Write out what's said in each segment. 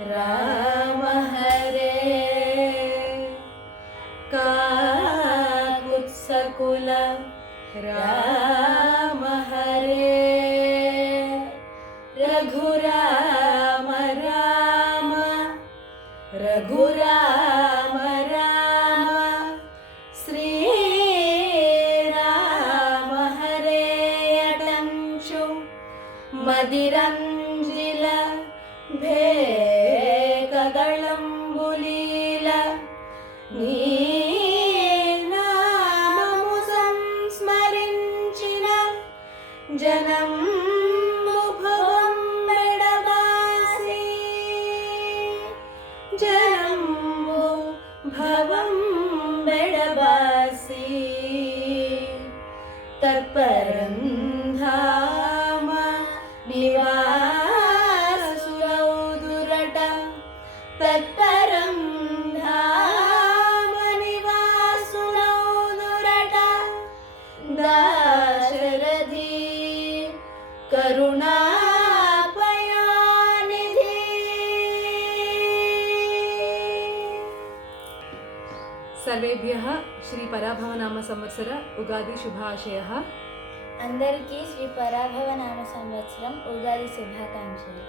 राम हरे काकुत्सकुल राम हरे रघुराम राम रघुराम राम श्री राम हरे अटंचु मदिरंजिल भेकगळंबुलील నీ నామము సంస్మరించిన జనంబు భవం మెడబాసి జనంబు భవం మెడబాసి తత్పరం ధామ నివాసులౌదురట తత్పరం ధామ నివాసులౌదురట దాశరథి కరుణాపయానిధి. సర్వేభ్యః శ్రీ పరాభవనామ సంవత్సర ఉగాది శుభాశయః. అందరికీ శ్రీ పరాభవ నామ సంవత్సరం ఉగాది శుభాకాంక్షలు.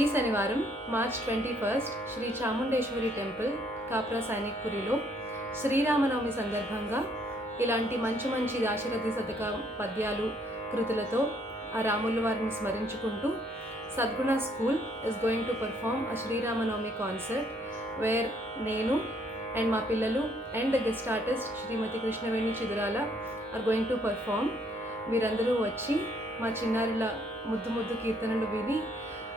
ఈ శనివారం మార్చ్ 21 శ్రీ చాముండేశ్వరి టెంపుల్ కాప్రా సైనిక్పురిలో శ్రీరామనవమి సందర్భంగా ఇలాంటి మంచి మంచి దాశరథి శతక పద్యాలు కృతులతో ఆ రాముల వారిని స్మరించుకుంటూ Sadguna school is going to perform a Sriramanavami concert where నేను అండ్ మా పిల్లలు and the guest artist Shrimati Krishnaveni Chidurala are going to perform. మీరందరూ వచ్చి మా చిన్నారుల ముద్దు ముద్దు కీర్తనలు విని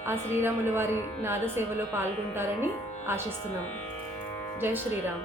ఆ శ్రీరాముల వారి నాద సేవలో పాల్గొంటారని ఆశిస్తున్నాము. జై శ్రీరామ్.